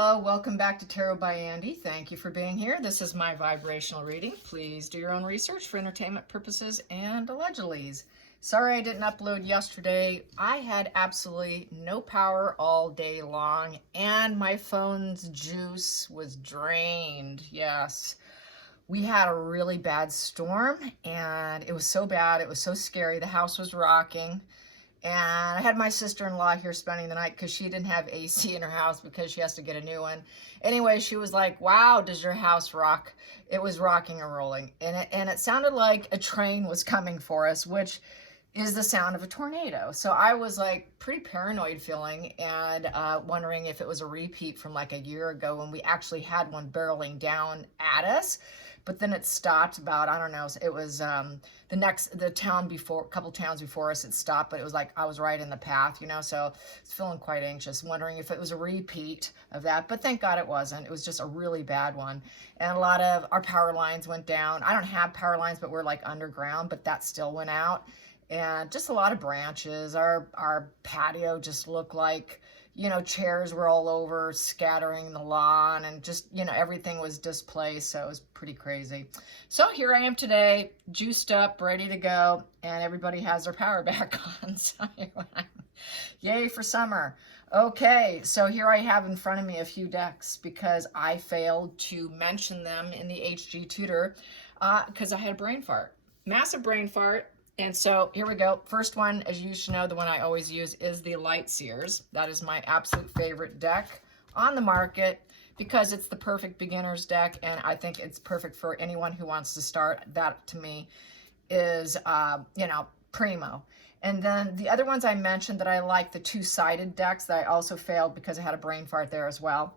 Hello, welcome back to Tarot by Andy. Thank you for being here. This is my vibrational reading. Please do your own research for entertainment purposes and allegedly. Sorry I didn't upload yesterday. I had absolutely no power all day long and my phone's juice was drained. Yes. We had a really bad storm and it was so bad. It was so scary. The house was rocking. And I had my sister-in-law here spending the night because she didn't have AC in her house because she has to get a new one. Anyway, she was like, wow, does your house rock? It was rocking and rolling. And it sounded like a train was coming for us, which is the sound of a tornado. So I was like pretty paranoid feeling and wondering if it was a repeat from like a year ago when we actually had one barreling down at us. But then it stopped about, I don't know, it was the town before, a couple towns before us, it stopped, but it was like I was right in the path, you know, so I was feeling quite anxious, wondering if it was a repeat of that, but thank God it wasn't. It was just a really bad one. And a lot of our power lines went down. I don't have power lines, but we're like underground, but that still went out. And just a lot of branches. Our patio just looked like, you know, chairs were all over, scattering the lawn, and just, you know, everything was displaced, so it was pretty crazy. So here I am today, juiced up, ready to go, and everybody has their power back on. So yay for summer. Okay, so here I have in front of me a few decks because I failed to mention them in the HG Tutor because I had a brain fart, massive brain fart. And so here we go. First one, as you should know, the one I always use is the Light Seers. That is my absolute favorite deck on the market because it's the perfect beginner's deck, and I think it's perfect for anyone who wants to start. That, to me, is, you know, primo. And then the other ones I mentioned that I like, the two-sided decks that I also failed because I had a brain fart there as well.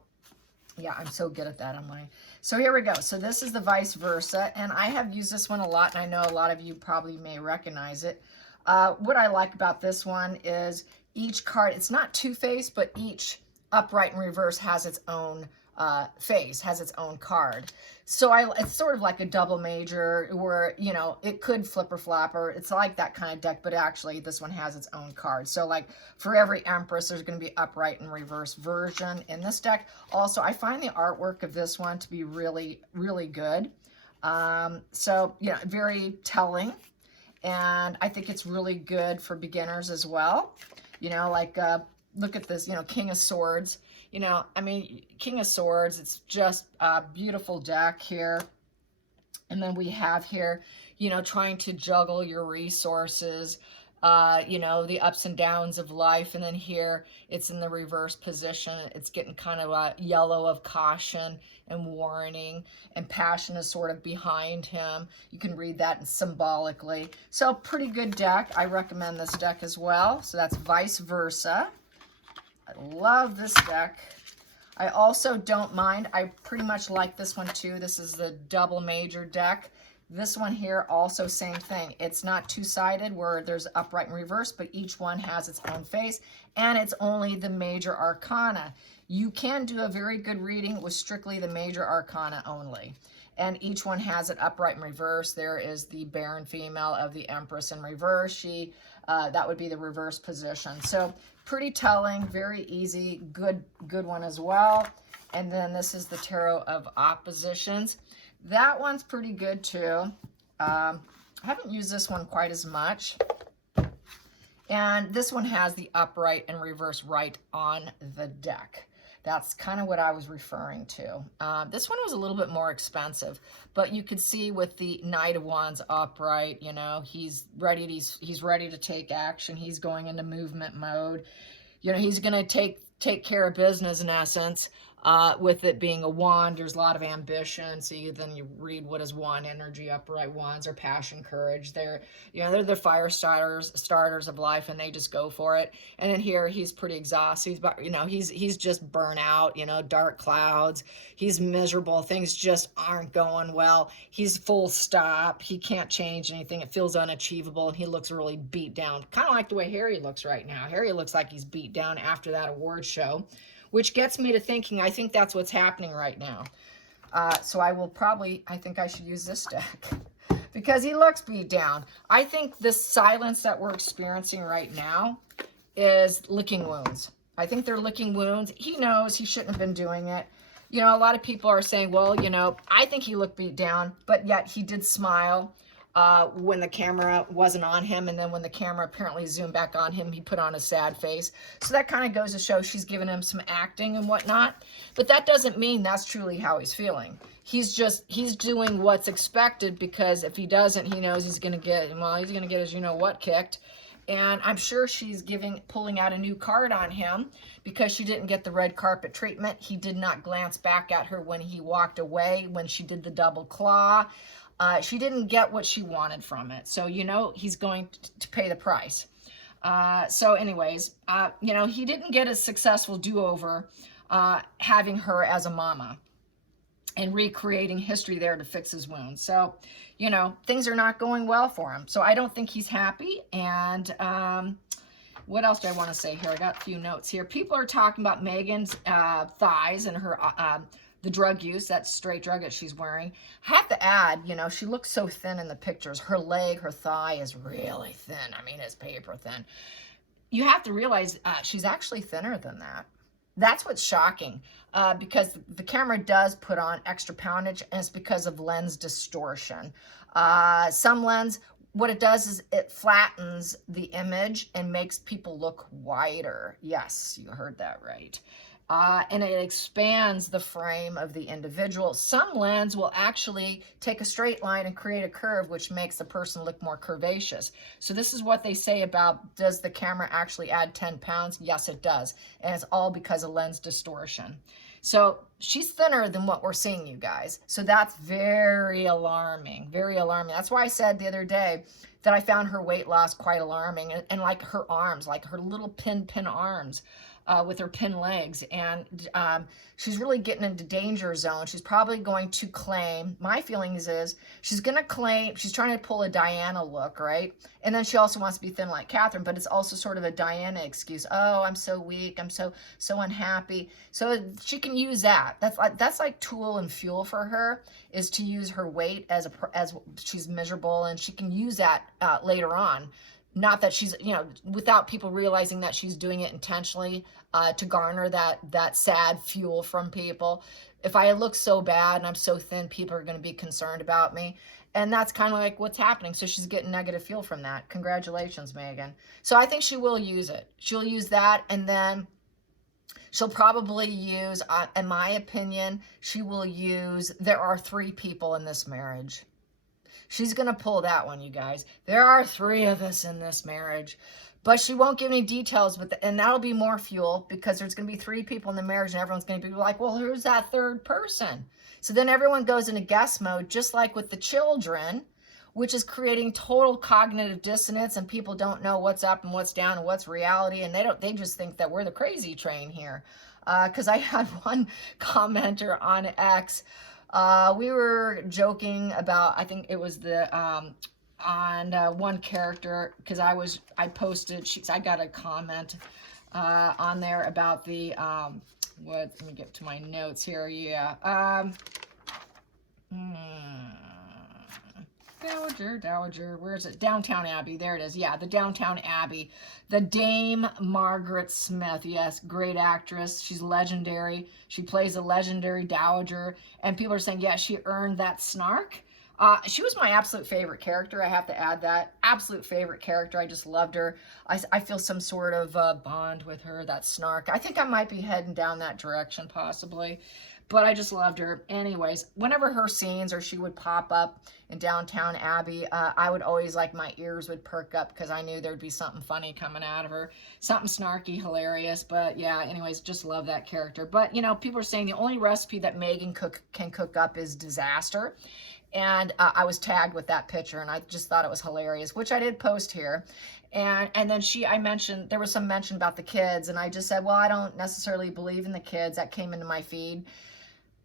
Yeah, I'm so good at that, am I? So here we go. So this is the Vice Versa, and I have used this one a lot, and I know a lot of you probably may recognize it. What I like about this one is each card, it's not two-faced, but each upright and reverse has its own face, has its own card. So it's sort of like a double major where, you know, it could flip or flop, or it's like that kind of deck, but actually this one has its own card. So like for every Empress, there's going to be upright and reverse version in this deck. Also, I find the artwork of this one to be really, really good. So, you know, very telling. And I think it's really good for beginners as well. You know, like, look at this, you know, King of Swords. You know, I mean, King of Swords, it's just a beautiful deck here. And then we have here, you know, trying to juggle your resources, you know, the ups and downs of life. And then here, it's in the reverse position. It's getting kind of a yellow of caution and warning. And passion is sort of behind him. You can read that symbolically. So pretty good deck. I recommend this deck as well. So that's Vice Versa. I love this deck. I also don't mind. I pretty much like this one too. This is the double major deck. This one here, also same thing. It's not two-sided where there's upright and reverse, but each one has its own face, and it's only the major arcana. You can do a very good reading with strictly the major arcana only. And each one has it upright and reverse. There is the barren female of the Empress in reverse. She, that would be the reverse position. So pretty telling, very easy, good one as well. And then this is the Tarot of Oppositions. That one's pretty good too. I haven't used this one quite as much. And this one has the upright and reverse right on the deck. That's kind of what I was referring to. This one was a little bit more expensive, but you could see with the Knight of Wands upright, you know, he's ready to take action. He's going into movement mode. You know, he's going to take care of business in essence. With it being a wand, there's a lot of ambition. So then you read what is wand energy, upright wands are passion, courage. They're, you know, they're the fire starters of life, and they just go for it. And then here he's pretty exhausted. He's, you know, he's just burnt out, you know, dark clouds. He's miserable. Things just aren't going well. He's full stop. He can't change anything. It feels unachievable, and he looks really beat down. Kind of like the way Harry looks right now. Harry looks like he's beat down after that award show, which gets me to thinking, I think that's what's happening right now. So I think I should use this deck because he looks beat down. I think this silence that we're experiencing right now is licking wounds. I think they're licking wounds. He knows he shouldn't have been doing it. You know, a lot of people are saying, well, you know, I think he looked beat down, but yet he did smile when the camera wasn't on him. And then when the camera apparently zoomed back on him, he put on a sad face. So that kind of goes to show she's giving him some acting and whatnot. But that doesn't mean that's truly how he's feeling. He's doing what's expected, because if he doesn't, he knows he's going to get his you-know-what kicked. And I'm sure she's pulling out a new card on him because she didn't get the red carpet treatment. He did not glance back at her when he walked away, when she did the double claw. She didn't get what she wanted from it. So, you know, he's going to pay the price. So anyways, you know, he didn't get a successful do-over having her as a mama and recreating history there to fix his wounds. So, you know, things are not going well for him. So I don't think he's happy. And what else do I want to say here? I got a few notes here. People are talking about Megan's thighs and her the drug use, that straight drug that she's wearing. I have to add, you know, she looks so thin in the pictures. Her leg, her thigh is really thin. I mean, it's paper thin. You have to realize she's actually thinner than that. That's what's shocking, because the camera does put on extra poundage, and it's because of lens distortion. Some lens, what it does is it flattens the image and makes people look wider. Yes, you heard that right. And it expands the frame of the individual. Some lens will actually take a straight line and create a curve, which makes the person look more curvaceous. So this is what they say about, does the camera actually add 10 pounds? Yes, it does. And it's all because of lens distortion. So she's thinner than what we're seeing, you guys. So that's very alarming, very alarming. That's why I said the other day that I found her weight loss quite alarming. And like her arms, like her little pin arms, with her pin legs, and she's really getting into danger zone. She's probably going to claim, my feelings is, she's going to claim, she's trying to pull a Diana look, right? And then she also wants to be thin like Catherine, but it's also sort of a Diana excuse. Oh, I'm so weak. I'm so unhappy. So she can use that. That's like tool and fuel for her, is to use her weight as she's miserable, and she can use that later on. Not that she's, you know, without people realizing that she's doing it intentionally to garner that sad fuel from people. If I look so bad and I'm so thin, people are going to be concerned about me. And that's kind of like what's happening. So she's getting negative fuel from that. Congratulations, Megan. So I think she will use it. She'll use that, and then she'll probably use, in my opinion, she will use, there are 3 people in this marriage. She's going to pull that one, you guys. There are 3 of us in this marriage. But she won't give any details, and that'll be more fuel, because there's going to be 3 people in the marriage, and everyone's going to be like, well, who's that 3rd person? So then everyone goes into guess mode, just like with the children, which is creating total cognitive dissonance, and people don't know what's up and what's down and what's reality, and they just think that we're the crazy train here. Because I had one commenter on X. We were joking about, I think it was the on one character, because I posted, I got a comment on there about the let me get to my notes here. Yeah. Dowager, where is it? Downton Abbey, there it is. Yeah, the Downton Abbey. The Dame Margaret Smith, yes, great actress. She's legendary. She plays a legendary dowager, and people are saying, yeah, she earned that snark. She was my absolute favorite character. I have to add that. Absolute favorite character. I just loved her. I feel some sort of bond with her, that snark. I think I might be heading down that direction, possibly. But I just loved her. Anyways, whenever her scenes or she would pop up in Downton Abbey, I would always, like, my ears would perk up, because I knew there'd be something funny coming out of her. Something snarky, hilarious. But yeah, anyways, just love that character. But, you know, people are saying the only recipe that Megan can cook up is disaster. And I was tagged with that picture, and I just thought it was hilarious, which I did post here. And then I mentioned, there was some mention about the kids, and I just said, well, I don't necessarily believe in the kids. That came into my feed.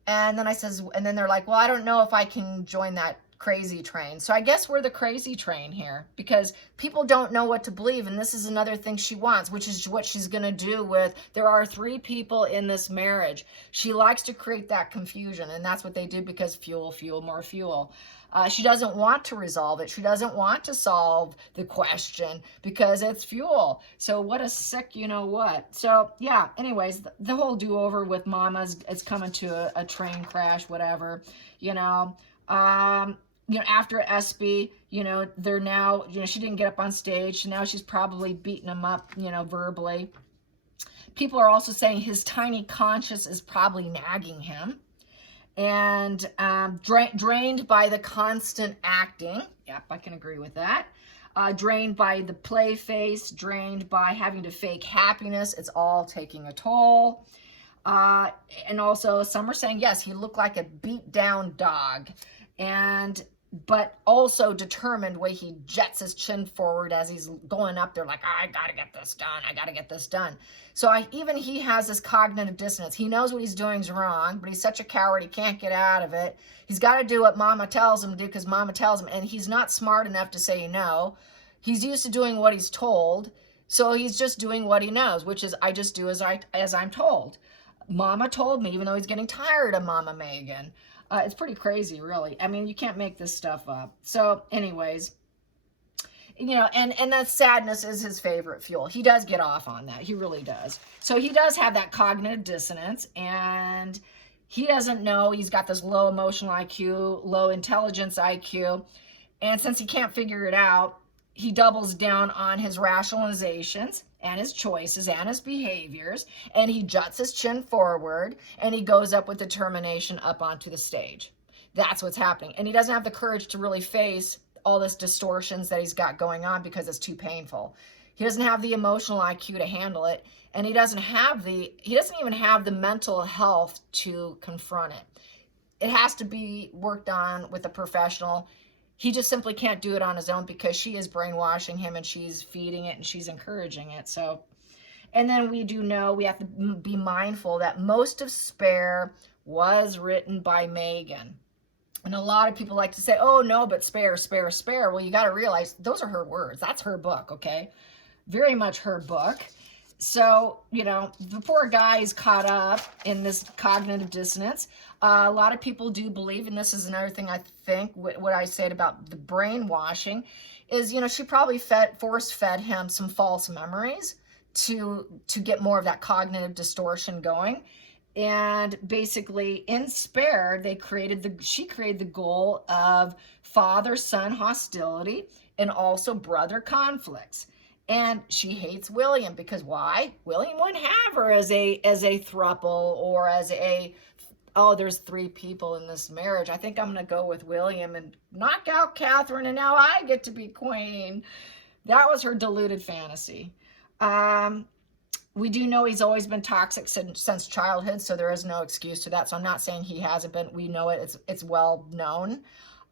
And then and then they're like, well, I don't know if I can join that crazy train. So I guess we're the crazy train here, because people don't know what to believe, and this is another thing she wants, which is what she's going to do with, there are 3 people in this marriage. She likes to create that confusion, and that's what they do, because fuel, fuel, more fuel. She doesn't want to resolve it. She doesn't want to solve the question because it's fuel. So what a sick, you know what. So yeah, anyways, the whole do-over with Mama's, it's coming to a train crash, whatever, you know. After SB, they're now, she didn't get up on stage. Now she's probably beating him up, verbally. People are also saying his tiny conscience is probably nagging him. And drained by the constant acting. Yep, I can agree with that. Drained by the play face, drained by having to fake happiness. It's all taking a toll. And also some are saying, yes, he looked like a beat down dog. But also determined, way he jets his chin forward as he's going up there, like, I gotta get this done, I gotta get this done. So even he has this cognitive dissonance. He knows what he's doing is wrong, but he's such a coward, he can't get out of it. He's got to do what Mama tells him to do, because Mama tells him, and he's not smart enough to say no. He's used to doing what he's told, so he's just doing what he knows, which is, I just do as I'm told. Mama told me, even though he's getting tired of Mama Megan. It's pretty crazy, really. I mean, you can't make this stuff up. So anyways, and that sadness is his favorite fuel. He does get off on that. He really does. So he does have that cognitive dissonance, and he doesn't know. He's got this low emotional IQ, low intelligence IQ. And since he can't figure it out, he doubles down on his rationalizations and his choices and his behaviors, and he juts his chin forward, and he goes up with determination up onto the stage. That's what's happening. And he doesn't have the courage to really face all this distortions that he's got going on because it's too painful. He doesn't have the emotional IQ to handle it, and he doesn't even have the mental health to confront it. It has to be worked on with a professional. He just simply can't do it on his own, because she is brainwashing him, and she's feeding it, and she's encouraging it. So, and then we do know, we have to be mindful that most of Spare was written by Megan. And a lot of people like to say, oh no, but Spare, Spare, Spare. Well, you got to realize those are her words. That's her book, okay? Very much her book. So, the poor guy is caught up in this cognitive dissonance. A lot of people do believe, and this is another thing I think, what I said about the brainwashing, is, she probably force-fed him some false memories to get more of that cognitive distortion going. And basically, in Spare, she created the goal of father-son hostility and also brother conflicts. And she hates William, because why? William wouldn't have her as a throuple, or as there's 3 people in this marriage. I think I'm going to go with William and knock out Catherine, and now I get to be queen. That was her deluded fantasy. We do know he's always been toxic since childhood, so there is no excuse to that. So I'm not saying he hasn't been. We know it. It's well known.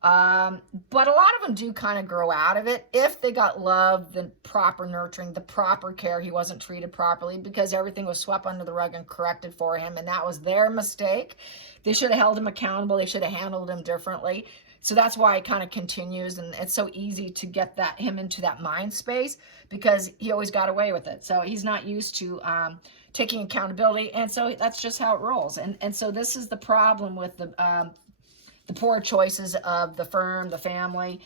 But a lot of them do kind of grow out of it if they got love, the proper nurturing, the proper care. He wasn't treated properly because everything was swept under the rug and corrected for him, and that was their mistake. They should have held him accountable. They should have handled him differently. So that's why it kind of continues, and it's so easy to get him into that mind space, because he always got away with it. So he's not used to taking accountability, and so that's just how it rolls. And so this is the problem with the poor choices of the firm, the family,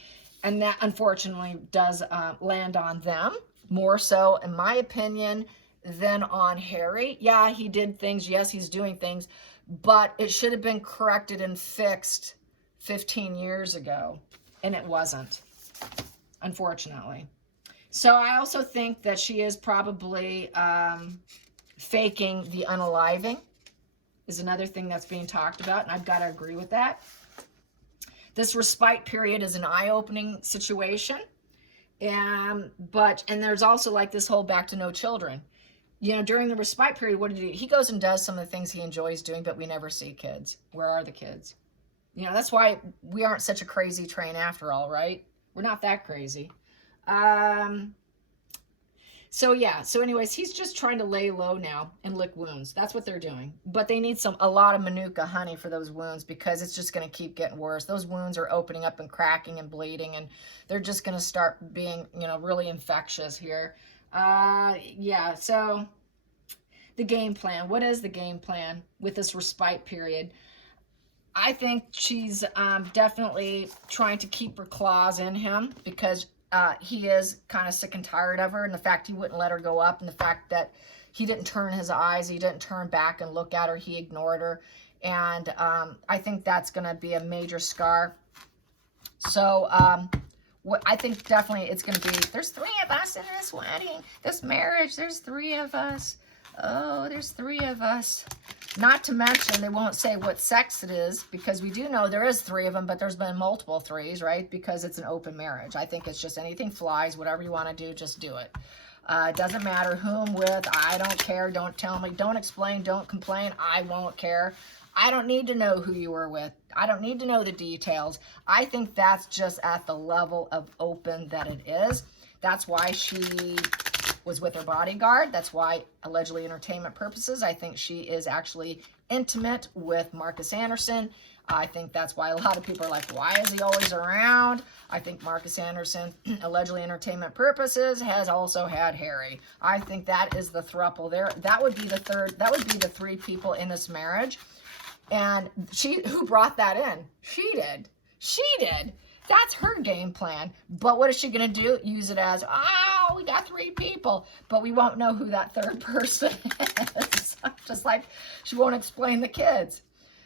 and that unfortunately does land on them, more so, in my opinion, than on Harry. Yeah, he did things. Yes, he's doing things, but it should have been corrected and fixed 15 years ago, and it wasn't, unfortunately. So I also think that she is probably faking the unaliving, is another thing that's being talked about, and I've got to agree with that. This respite period is an eye-opening situation, and there's also like this whole back to no children. During the respite period, what did he do? He goes and does some of the things he enjoys doing, but we never see kids. Where are the kids? That's why we aren't such a crazy train after all, right? We're not that crazy. So yeah, so anyways, he's just trying to lay low now and lick wounds. That's what they're doing. But they need a lot of Manuka honey for those wounds, because it's just going to keep getting worse. Those wounds are opening up and cracking and bleeding, and they're just going to start being, really infectious here. Yeah, so the game plan. What is the game plan with this respite period? I think she's definitely trying to keep her claws in him, because he is kind of sick and tired of her, and the fact he wouldn't let her go up, and the fact that he didn't turn his eyes, he didn't turn back and look at her, he ignored her. And I think that's going to be a major scar. So what I think definitely it's going to be, there's 3 of us in this wedding, this marriage, there's 3 of us. Oh, there's 3 of us. Not to mention, they won't say what sex it is, because we do know there is 3 of them, but there's been multiple 3s, right? Because it's an open marriage. I think it's just anything flies, whatever you want to do, just do it. It doesn't matter whom with, I don't care, don't tell me, don't explain, don't complain, I won't care. I don't need to know who you were with. I don't need to know the details. I think that's just at the level of open that it is. That's why she was with her bodyguard. That's why, allegedly entertainment purposes, I think she is actually intimate with Marcus Anderson. I think that's why a lot of people are like, why is he always around? I think Marcus Anderson, allegedly entertainment purposes, has also had Harry. I think that is the throuple there. That would be the third, that would be the 3 people in this marriage. And who brought that in? She did. She did. That's her game plan. But what is she going to do? Use it as, oh, we got 3 people. But we won't know who that 3rd person is. Just like she won't explain the kids.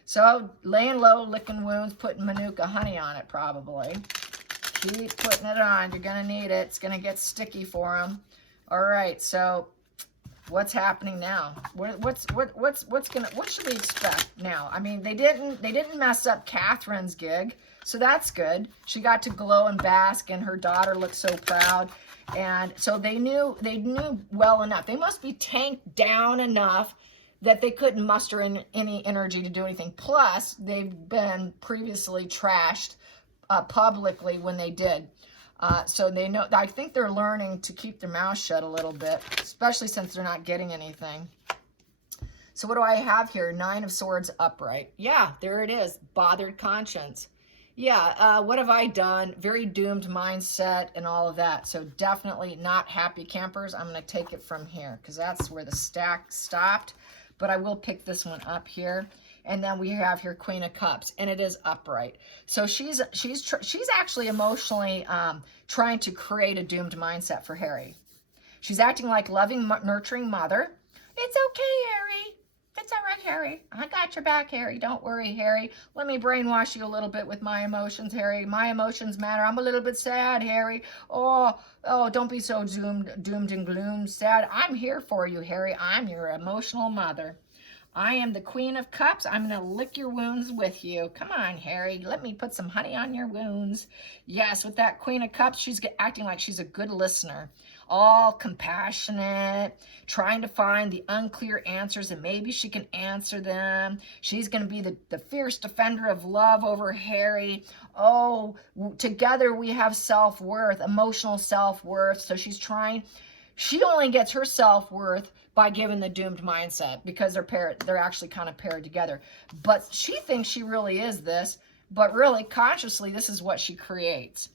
So laying low, licking wounds, putting Manuka honey on it probably. Keep putting it on. You're going to need it. It's going to get sticky for them. All right, so what's happening now? What should we expect now? I mean, they didn't mess up Catherine's gig, so that's good. She got to glow and bask, and her daughter looked so proud. And so they knew well enough. They must be tanked down enough that they couldn't muster in any energy to do anything. Plus, they've been previously trashed publicly when they did. So they know, I think they're learning to keep their mouth shut a little bit, especially since they're not getting anything. So what do I have here? 9 of Swords upright. Yeah, there it is. Bothered conscience. Yeah, what have I done? Very doomed mindset and all of that. So definitely not happy campers. I'm going to take it from here because that's where the stack stopped. But I will pick this one up here. And then we have here Queen of Cups, and it is upright. So she's actually emotionally trying to create a doomed mindset for Harry. She's acting like loving, nurturing mother. It's okay, Harry. It's all right, Harry. I got your back, Harry. Don't worry, Harry. Let me brainwash you a little bit with my emotions, Harry. My emotions matter. I'm a little bit sad, Harry. Oh, don't be so doomed and gloom, sad. I'm here for you, Harry. I'm your emotional mother. I am the Queen of Cups. I'm going to lick your wounds with you. Come on, Harry. Let me put some honey on your wounds. Yes, with that Queen of Cups, she's acting like she's a good listener. All compassionate, trying to find the unclear answers, and maybe she can answer them. She's going to be the fierce defender of love over Harry. Oh, together we have self-worth, emotional self-worth. So she's trying. She only gets her self-worth by giving the doomed mindset because they're actually kind of paired together. But she thinks she really is this, but really consciously this is what she creates.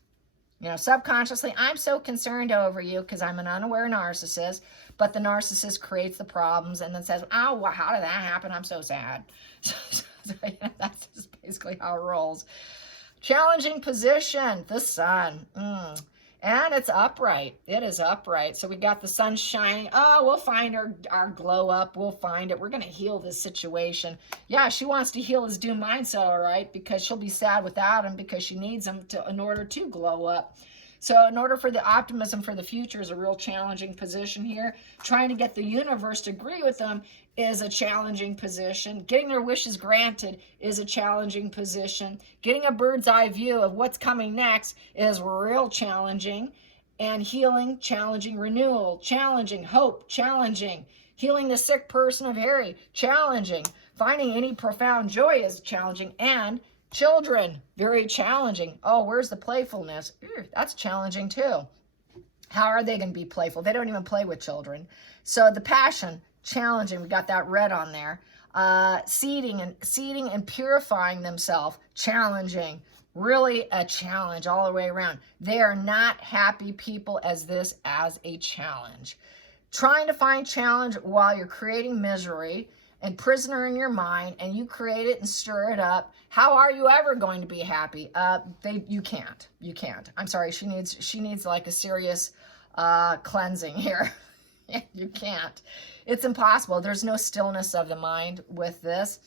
You know, subconsciously, I'm so concerned over you because I'm an unaware narcissist, but the narcissist creates the problems and then says, oh, well, how did that happen? I'm so sad. So, yeah, that's just basically how it rolls. Challenging position, the sun. And it's upright. It is upright. So we got the sun shining. Oh, we'll find our glow up. We'll find it. We're going to heal this situation. Yeah, she wants to heal his doomed mindset, all right, because she'll be sad without him because she needs him in order to glow up. So in order for the optimism for the future is a real challenging position here. Trying to get the universe to agree with them is a challenging position. Getting their wishes granted is a challenging position. Getting a bird's eye view of what's coming next is real challenging. And healing, challenging. Renewal, challenging. Hope, challenging. Healing the sick person of Harry, challenging. Finding any profound joy is challenging. And children, very challenging. Oh, where's the playfulness? That's challenging too. How are they going to be playful? They don't even play with children. So the passion, challenging, we got that red on there. Seeding and purifying themselves, challenging, really a challenge all the way around. They are not happy people as a challenge. Trying to find challenge while you're creating misery and prisoner in your mind, and you create it and stir it up. How are you ever going to be happy? You can't. I'm sorry. She needs like a serious cleansing here. You can't. It's impossible. There's no stillness of the mind with this.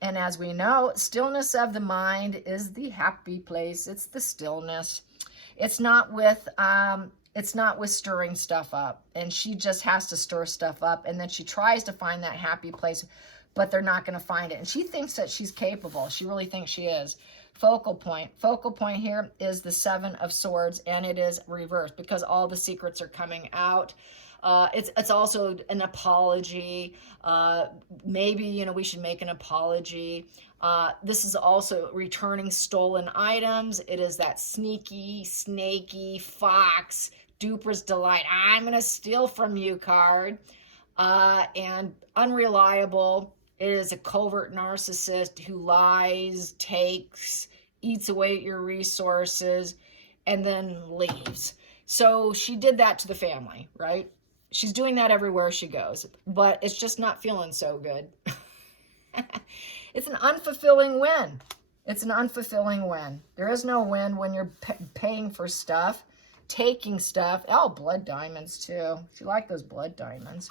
And as we know, stillness of the mind is the happy place. It's the stillness. It's not with stirring stuff up. And she just has to stir stuff up. And then she tries to find that happy place, but they're not going to find it. And she thinks that she's capable. She really thinks she is. Focal point. Focal point here is the Seven of Swords, and it is reversed because all the secrets are coming out. It's also an apology. Maybe, we should make an apology. This is also returning stolen items. It is that sneaky, snaky, fox, duper's delight. I'm going to steal from you card. And unreliable. It is a covert narcissist who lies, takes, eats away at your resources, and then leaves. So she did that to the family, right? She's doing that everywhere she goes, but it's just not feeling so good. It's an unfulfilling win. It's an unfulfilling win. There is no win when you're paying for stuff, taking stuff. Oh, blood diamonds too. She liked those blood diamonds.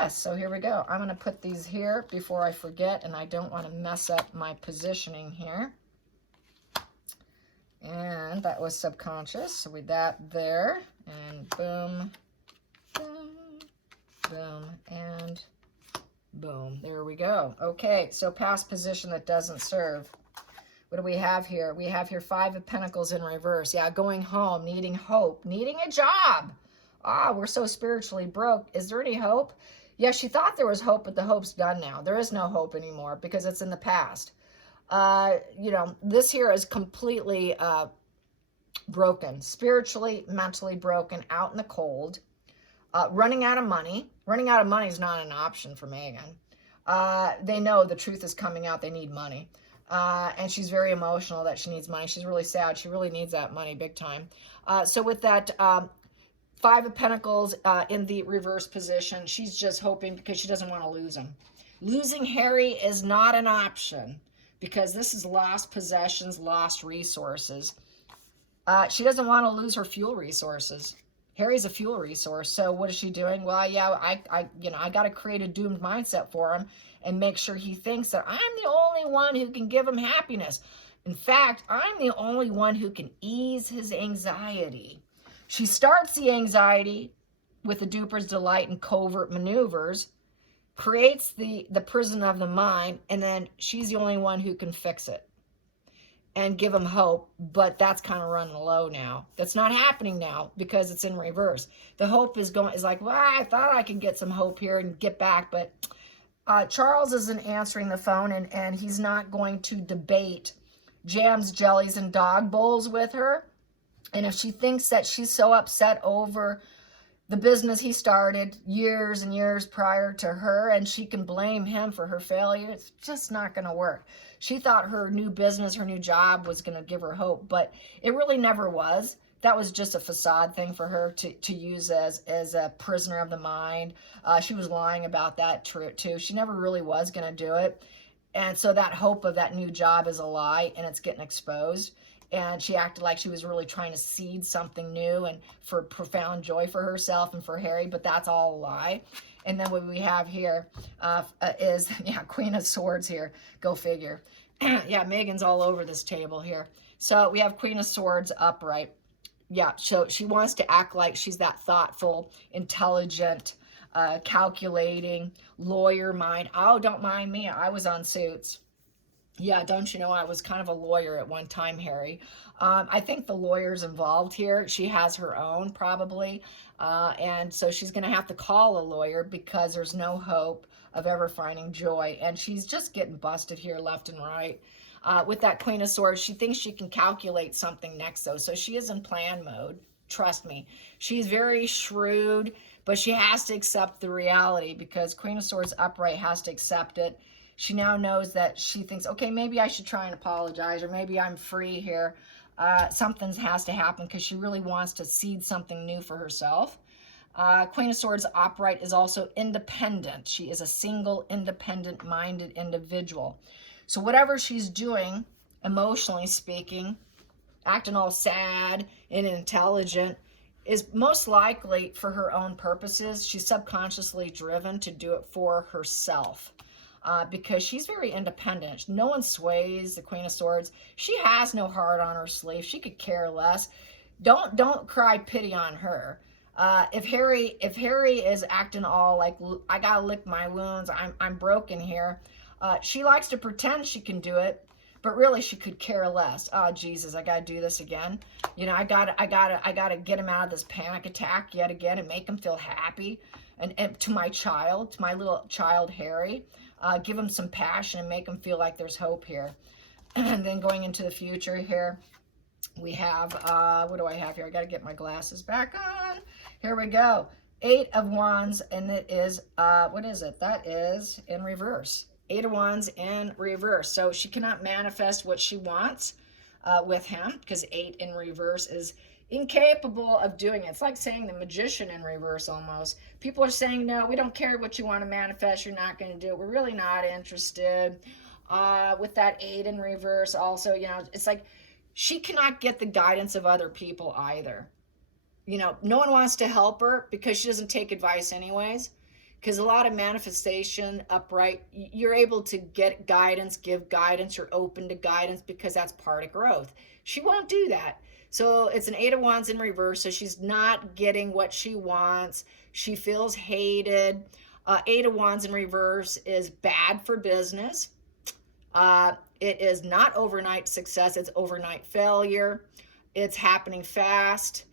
Yes, so here we go. I'm going to put these here before I forget, and I don't want to mess up my positioning here. And that was subconscious, so with that there, and boom, boom, boom, and boom. There we go. Okay, so past position that doesn't serve. What do we have here? We have here Five of Pentacles in reverse. Yeah, going home, needing hope, needing a job. We're so spiritually broke. Is there any hope? Yeah, she thought there was hope, but the hope's done now. There is no hope anymore because it's in the past. This here is completely broken, spiritually, mentally broken, out in the cold, running out of money. Running out of money is not an option for Megan. They know the truth is coming out. They need money. And she's very emotional that she needs money. She's really sad. She really needs that money big time. So with that, Five of Pentacles in the reverse position. She's just hoping because she doesn't want to lose him. Losing Harry is not an option because this is lost possessions, lost resources. She doesn't want to lose her fuel resources. Harry's a fuel resource. So what is she doing? Well, yeah, I got to create a doomed mindset for him and make sure he thinks that I'm the only one who can give him happiness. In fact, I'm the only one who can ease his anxiety. She starts the anxiety with the duper's delight and covert maneuvers, creates the prison of the mind, and then she's the only one who can fix it and give him hope, but that's kind of running low now. That's not happening now because it's in reverse. The hope is like, well, I thought I could get some hope here and get back, but Charles isn't answering the phone, and he's not going to debate jams, jellies, and dog bowls with her. And if she thinks that she's so upset over the business he started years and years prior to her, and she can blame him for her failure, it's just not going to work. She thought her new business, her new job was going to give her hope, but it really never was. That was just a facade thing for her to use as a prisoner of the mind. She was lying about that too. She never really was going to do it. And so that hope of that new job is a lie, and it's getting exposed. And she acted like she was really trying to seed something new and for profound joy for herself and for Harry, but that's all a lie. And then what we have here is Queen of Swords here. Go figure. Yeah, Megan's all over this table here. So we have Queen of Swords upright. Yeah, so she wants to act like she's that thoughtful, intelligent, calculating, lawyer mind. Oh, don't mind me. I was on Suits. Yeah, don't you know I was kind of a lawyer at one time, Harry. I think the lawyer's involved here. She has her own, probably. And so she's going to have to call a lawyer because there's no hope of ever finding joy. And she's just getting busted here left and right. With that Queen of Swords, she thinks she can calculate something next, though. So she is in plan mode. Trust me. She's very shrewd, but she has to accept the reality because Queen of Swords upright has to accept it. She now knows that she thinks, okay, maybe I should try and apologize, or maybe I'm free here. Something has to happen because she really wants to seed something new for herself. Queen of Swords upright is also independent. She is a single, independent-minded individual. So whatever she's doing, emotionally speaking, acting all sad and intelligent, is most likely for her own purposes. She's subconsciously driven to do it for herself. Because she's very independent. No one sways the Queen of Swords. She has no heart on her sleeve. She could care less. Don't cry pity on her. If Harry is acting all like, I gotta lick my wounds, I'm broken here, she likes to pretend she can do it, but really she could care less. Oh Jesus, I gotta do this again. You know, I gotta get him out of this panic attack yet again and make him feel happy. And to my child, to my little child Harry, give him some passion and make him feel like there's hope here. And then going into the future here, we have, what do I have here? I got to get my glasses back on. Here we go. 8 of Wands, and it is, what is it? That is in reverse. 8 of Wands in reverse. So she cannot manifest what she wants with him because 8 in reverse is incapable of doing it. It's like saying the Magician in reverse almost. People are saying, no, we don't care what you want to manifest. You're not going to do it. We're really not interested. With that 8 in reverse also, you know, it's like she cannot get the guidance of other people either. You know, no one wants to help her because she doesn't take advice anyways. Because a lot of manifestation upright, you're able to get guidance, give guidance, you're open to guidance because that's part of growth. She won't do that. So it's an 8 of Wands in reverse, so she's not getting what she wants. She feels hated. 8 of Wands in reverse is bad for business. It is not overnight success, it's overnight failure. It's happening fast.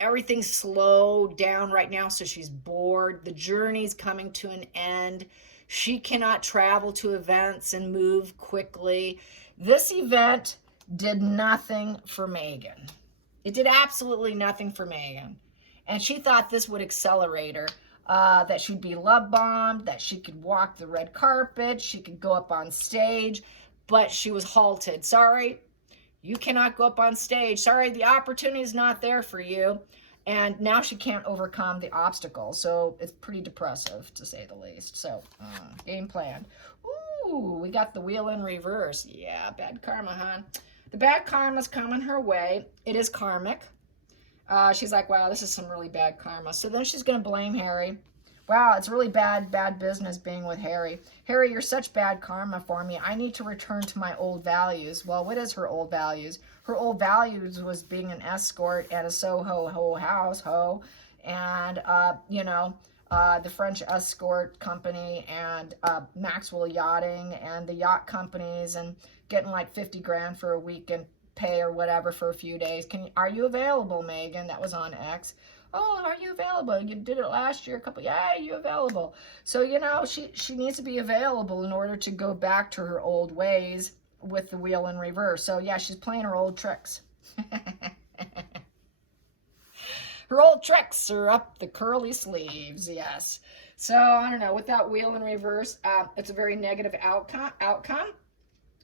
Everything's slowed down right now, so she's bored. The journey's coming to an end. She cannot travel to events and move quickly. This event did nothing for Megan. It did absolutely nothing for Megan. And she thought this would accelerate her, that she'd be love bombed, that she could walk the red carpet, she could go up on stage, but she was halted. Sorry, you cannot go up on stage. Sorry, the opportunity is not there for you. And now she can't overcome the obstacle. So it's pretty depressive, to say the least. So, game plan. Ooh, we got the wheel in reverse. Yeah, bad karma, huh? The bad karma's coming her way. It is karmic. She's like, wow, this is some really bad karma. So then she's going to blame Harry. Wow, it's really bad business being with Harry. Harry, you're such bad karma for me. I need to return to my old values. Well, what is her old values? Her old values was being an escort at a Soho house, and, you know, the French escort company and Maxwell Yachting and the yacht companies and getting like 50 grand for a weekend pay or whatever for a few days. Are you available, Megan? That was on X. Oh, are you available? You did it last year, yeah, are you available? So, you know, she needs to be available in order to go back to her old ways with the wheel in reverse. So, yeah, she's playing her old tricks. Her old tricks are up the curly sleeves, yes. So, I don't know, with that wheel in reverse, it's a very negative outcome,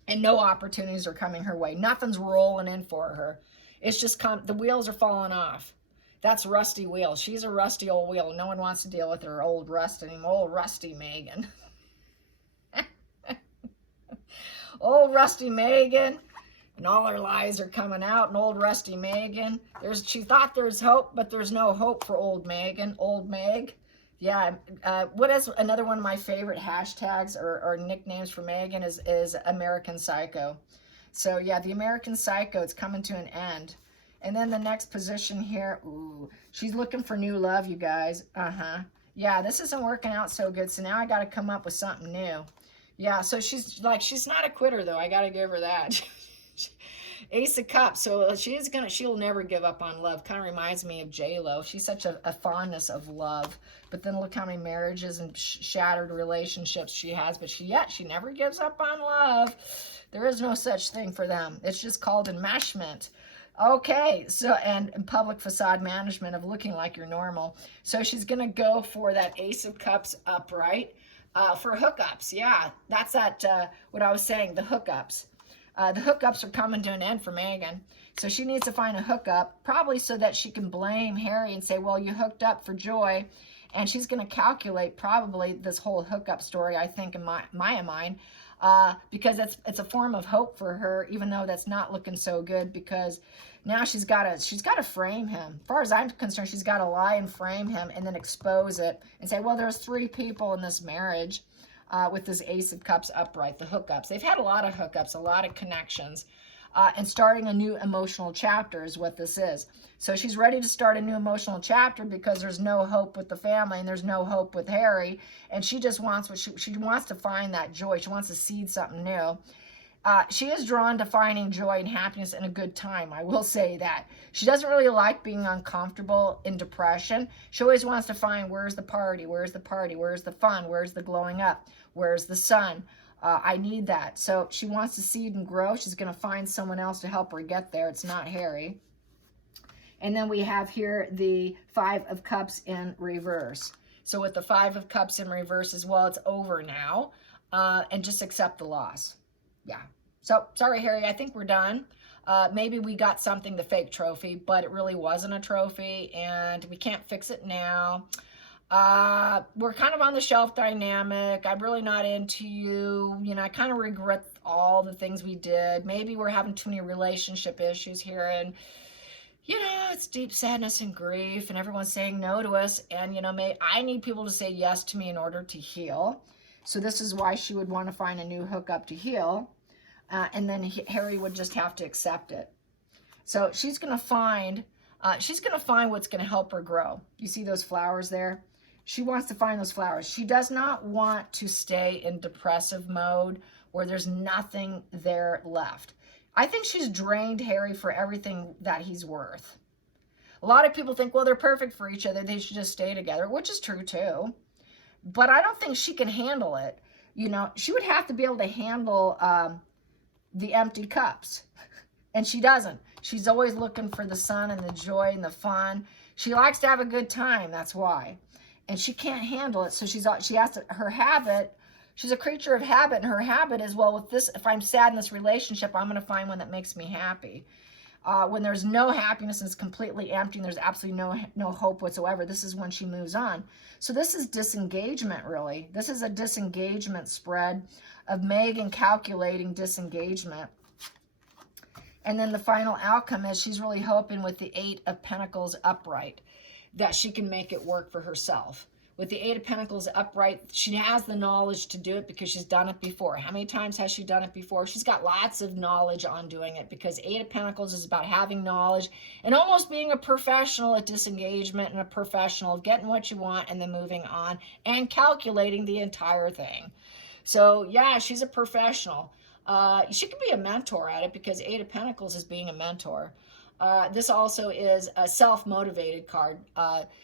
and no opportunities are coming her way. Nothing's rolling in for her. It's just the wheels are falling off. That's rusty wheel. She's a rusty old wheel. No one wants to deal with her old rust anymore. Old rusty Megan. Old rusty Megan. And all her lies are coming out. And old rusty Megan. She thought there's hope, but there's no hope for old Megan. Old Meg. Yeah. What is another one of my favorite hashtags or nicknames for Megan is American Psycho. So yeah, the American Psycho, it's coming to an end. And then the next position here, ooh, she's looking for new love, you guys. Yeah, this isn't working out so good, so now I got to come up with something new. Yeah, so she's not a quitter, though. I got to give her that. Ace of Cups, so she'll never give up on love. Kind of reminds me of J-Lo. She's such a fondness of love. But then look how many marriages and shattered relationships she has. But she never gives up on love. There is no such thing for them. It's just called enmeshment. Okay, so and public facade management of looking like you're normal. So she's gonna go for that Ace of Cups upright for hookups. Yeah, that's that what I was saying, the hookups. The hookups are coming to an end for Megan. So she needs to find a hookup, probably so that she can blame Harry and say, well, you hooked up for joy. And she's going to calculate probably this whole hookup story, I think, in my mind, because it's a form of hope for her, even though that's not looking so good, because now she's got to frame him. As far as I'm concerned, she's got to lie and frame him and then expose it and say, well, there's 3 people in this marriage with this Ace of Cups upright, the hookups. They've had a lot of hookups, a lot of connections, and starting a new emotional chapter is what this is. So she's ready to start a new emotional chapter because there's no hope with the family and there's no hope with Harry. And she just wants she wants to find that joy. She wants to seed something new. She is drawn to finding joy and happiness and a good time. I will say that. She doesn't really like being uncomfortable in depression. She always wants to find, where's the party? Where's the party? Where's the fun? Where's the glowing up? Where's the sun? I need that. So she wants to seed and grow. She's going to find someone else to help her get there. It's not Harry. And then we have here the 5 of Cups in reverse. So with the 5 of Cups in reverse as well, it's over now. And just accept the loss. Yeah. So, sorry, Harry, I think we're done. Maybe we got something, the fake trophy, but it really wasn't a trophy, and we can't fix it now. We're kind of on the shelf dynamic. I'm really not into you. You know, I kind of regret all the things we did. Maybe we're having too many relationship issues here, and you know, it's deep sadness and grief, and everyone's saying no to us. And, you know, I need people to say yes to me in order to heal. So this is why she would want to find a new hookup to heal. And then Harry would just have to accept it. So she's going to find what's going to help her grow. You see those flowers there? She wants to find those flowers. She does not want to stay in depressive mode where there's nothing there left. I think she's drained Harry for everything that he's worth. A lot of people think, well, they're perfect for each other. They should just stay together, which is true too. But I don't think she can handle it. You know, she would have to be able to handle the empty cups. And she doesn't. She's always looking for the sun and the joy and the fun. She likes to have a good time, that's why. And she can't handle it, so she has to, her habit, she's a creature of habit, and her habit is, well, with this, if I'm sad in this relationship, I'm going to find one that makes me happy. When there's no happiness and it's completely empty and there's absolutely no hope whatsoever, this is when she moves on. So this is disengagement, really. This is a disengagement spread of Megan calculating disengagement. And then the final outcome is she's really hoping with the 8 of Pentacles upright that she can make it work for herself. With the 8 of Pentacles upright, she has the knowledge to do it because she's done it before. How many times has she done it before? She's got lots of knowledge on doing it because 8 of Pentacles is about having knowledge and almost being a professional at disengagement and a professional at getting what you want and then moving on and calculating the entire thing. So, yeah, she's a professional. She could be a mentor at it because 8 of Pentacles is being a mentor. This also is a self-motivated card.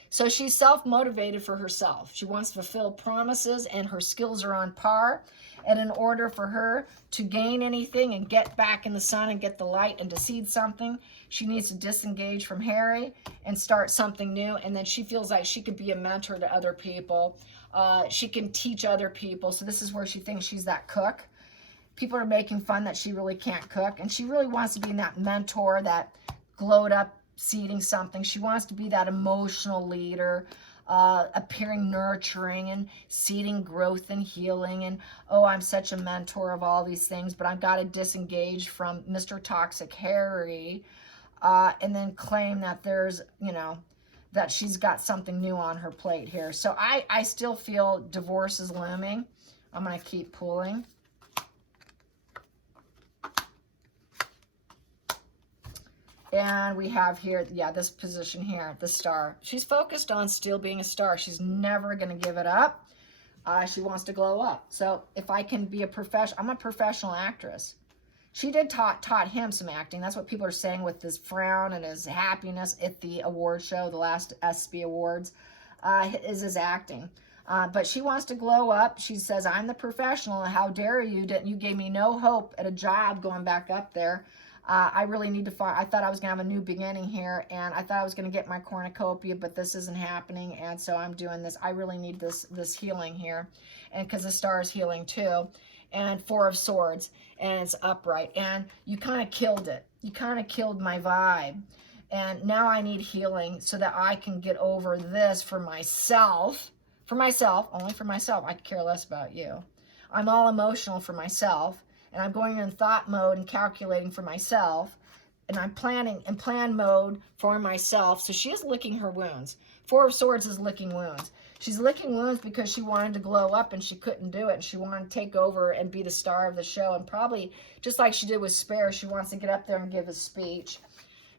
So she's self-motivated for herself. She wants to fulfill promises and her skills are on par. And in order for her to gain anything and get back in the sun and get the light and to seed something, she needs to disengage from Harry and start something new. And then she feels like she could be a mentor to other people. She can teach other people. So this is where she thinks she's that cook. People are making fun that she really can't cook. And she really wants to be that mentor, that glowed up seeding something. She wants to be that emotional leader, appearing nurturing and seeding growth and healing. And, oh, I'm such a mentor of all these things, but I've got to disengage from Mr. Toxic Harry and then claim that there's, you know, that she's got something new on her plate here. So I still feel divorce is looming. I'm going to keep pulling. And we have here, yeah, this position here, the star. She's focused on still being a star. She's never going to give it up. She wants to glow up. So if I can be a professional, I'm a professional actress. She did taught him some acting. That's what people are saying with his frown and his happiness at the award show, the last ESPY Awards, is his acting. But she wants to glow up. She says, I'm the professional. How dare you? You gave me no hope at a job going back up there. I really need to find, I thought I was going to have a new beginning here, and I thought I was going to get my cornucopia, but this isn't happening, and so I'm doing this. I really need this healing here, and because the star is healing too, and Four of Swords, and it's upright, and you kind of killed it. You kind of killed my vibe, and now I need healing so that I can get over this for myself, only for myself. I could care less about you. I'm all emotional for myself, and I'm going in thought mode and calculating for myself, and I'm planning in plan mode for myself. So she is licking her wounds. Four of Swords is licking wounds. She's licking wounds because she wanted to glow up and she couldn't do it, and she wanted to take over and be the star of the show, and probably just like she did with Spare, she wants to get up there and give a speech.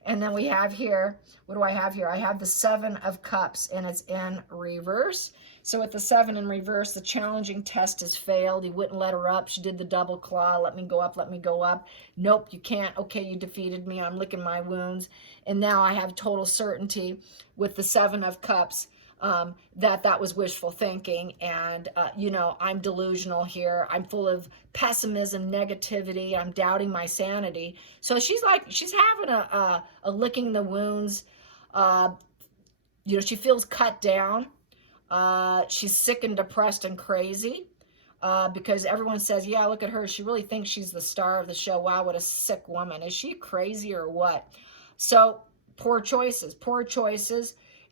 And then we have here, what do I have here? I have the Seven of Cups, and it's in reverse. So with the 7 in reverse, the challenging test has failed. He wouldn't let her up. She did the double claw. Let me go up, let me go up. Nope, you can't. Okay, you defeated me. I'm licking my wounds. And now I have total certainty with the 7 of Cups that was wishful thinking. And, you know, I'm delusional here. I'm full of pessimism, negativity. I'm doubting my sanity. So she's having a licking the wounds. You know, she feels cut down. She's sick and depressed and crazy because everyone says, yeah, look at her. She really thinks she's the star of the show. Wow, what a sick woman. Is she crazy or what? So poor choices.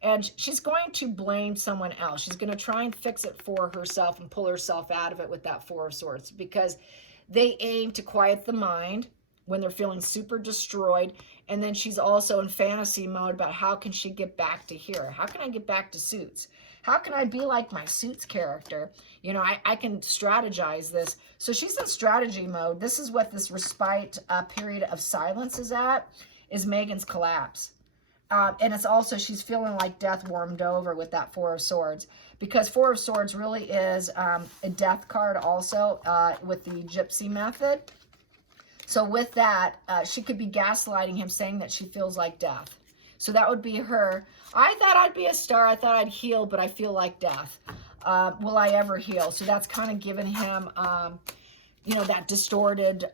And she's going to blame someone else. She's going to try and fix it for herself and pull herself out of it with that Four of Swords, because they aim to quiet the mind when they're feeling super destroyed. And then she's also in fantasy mode about how can she get back to here? How can I get back to Suits? How can I be like my Suits character? You know, I can strategize this. So she's in strategy mode. This is what this respite period of silence is at, is Megan's collapse. And it's also, she's feeling like death warmed over with that Four of Swords, because Four of Swords really is a death card also with the Gypsy method. So with that, she could be gaslighting him, saying that she feels like death. So that would be her. I thought I'd be a star. I thought I'd heal, but I feel like death. Will I ever heal? So that's kind of giving him, you know, that distorted,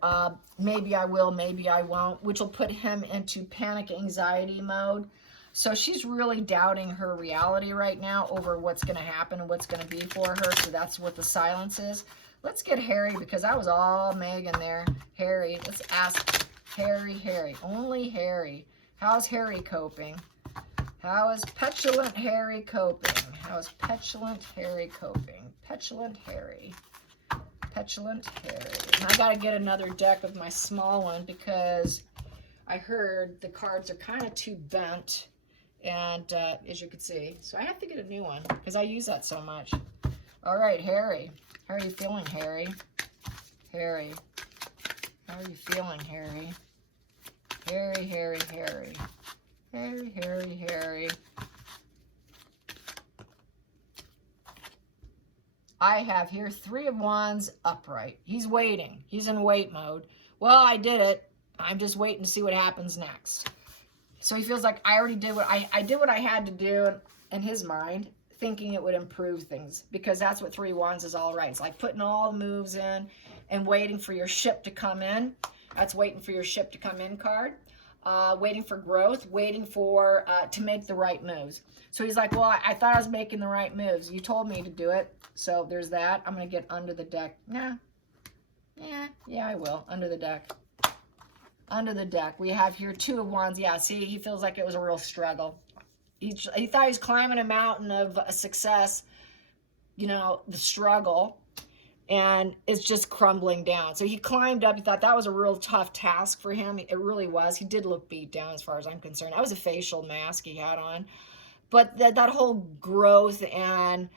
maybe I will, maybe I won't, which will put him into panic anxiety mode. So she's really doubting her reality right now over what's going to happen and what's going to be for her. So that's what the silence is. Let's get Harry, because that was all Megan there. Harry, let's ask Harry. Only Harry. How's Harry coping? How is petulant Harry coping? How is petulant Harry coping? Petulant Harry. Petulant Harry. And I got to get another deck of my small one, because I heard the cards are kind of too bent, and as you can see. So I have to get a new one, because I use that so much. All right, Harry. How are you feeling, Harry? Harry. How are you feeling, Harry? Harry. Harry. I have here 3 of Wands upright. He's waiting. He's in wait mode. Well, I did it. I'm just waiting to see what happens next. So he feels like I already did what I did what I had to do in his mind, thinking it would improve things, because that's what 3 Wands is all right. It's like putting all the moves in and waiting for your ship to come in. That's waiting for your ship to come in card. Waiting for growth, waiting for to make the right moves. So he's like, well, I thought I was making the right moves. You told me to do it. So there's that. I'm going to get under the deck. Nah. Yeah, I will. Under the deck. Under the deck. We have here 2 of Wands. Yeah, see, he feels like it was a real struggle. He thought he was climbing a mountain of success, you know, the struggle, and it's just crumbling down. So he climbed up. He thought that was a real tough task for him. It really was. He did look beat down as far as I'm concerned. That was a facial mask he had on. But that whole growth and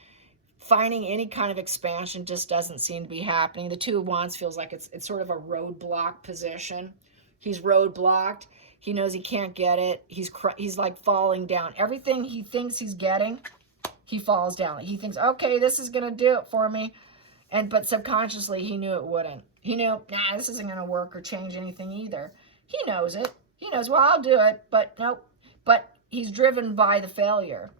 finding any kind of expansion just doesn't seem to be happening. The 2 of Wands feels like it's sort of a roadblock position. He's roadblocked. He knows he can't get it. He's like falling down. Everything he thinks he's getting, he falls down. He thinks, okay, this is going to do it for me. But subconsciously, he knew it wouldn't. He knew, nah, this isn't going to work or change anything either. He knows it. He knows, well, I'll do it, but nope. But he's driven by the failure.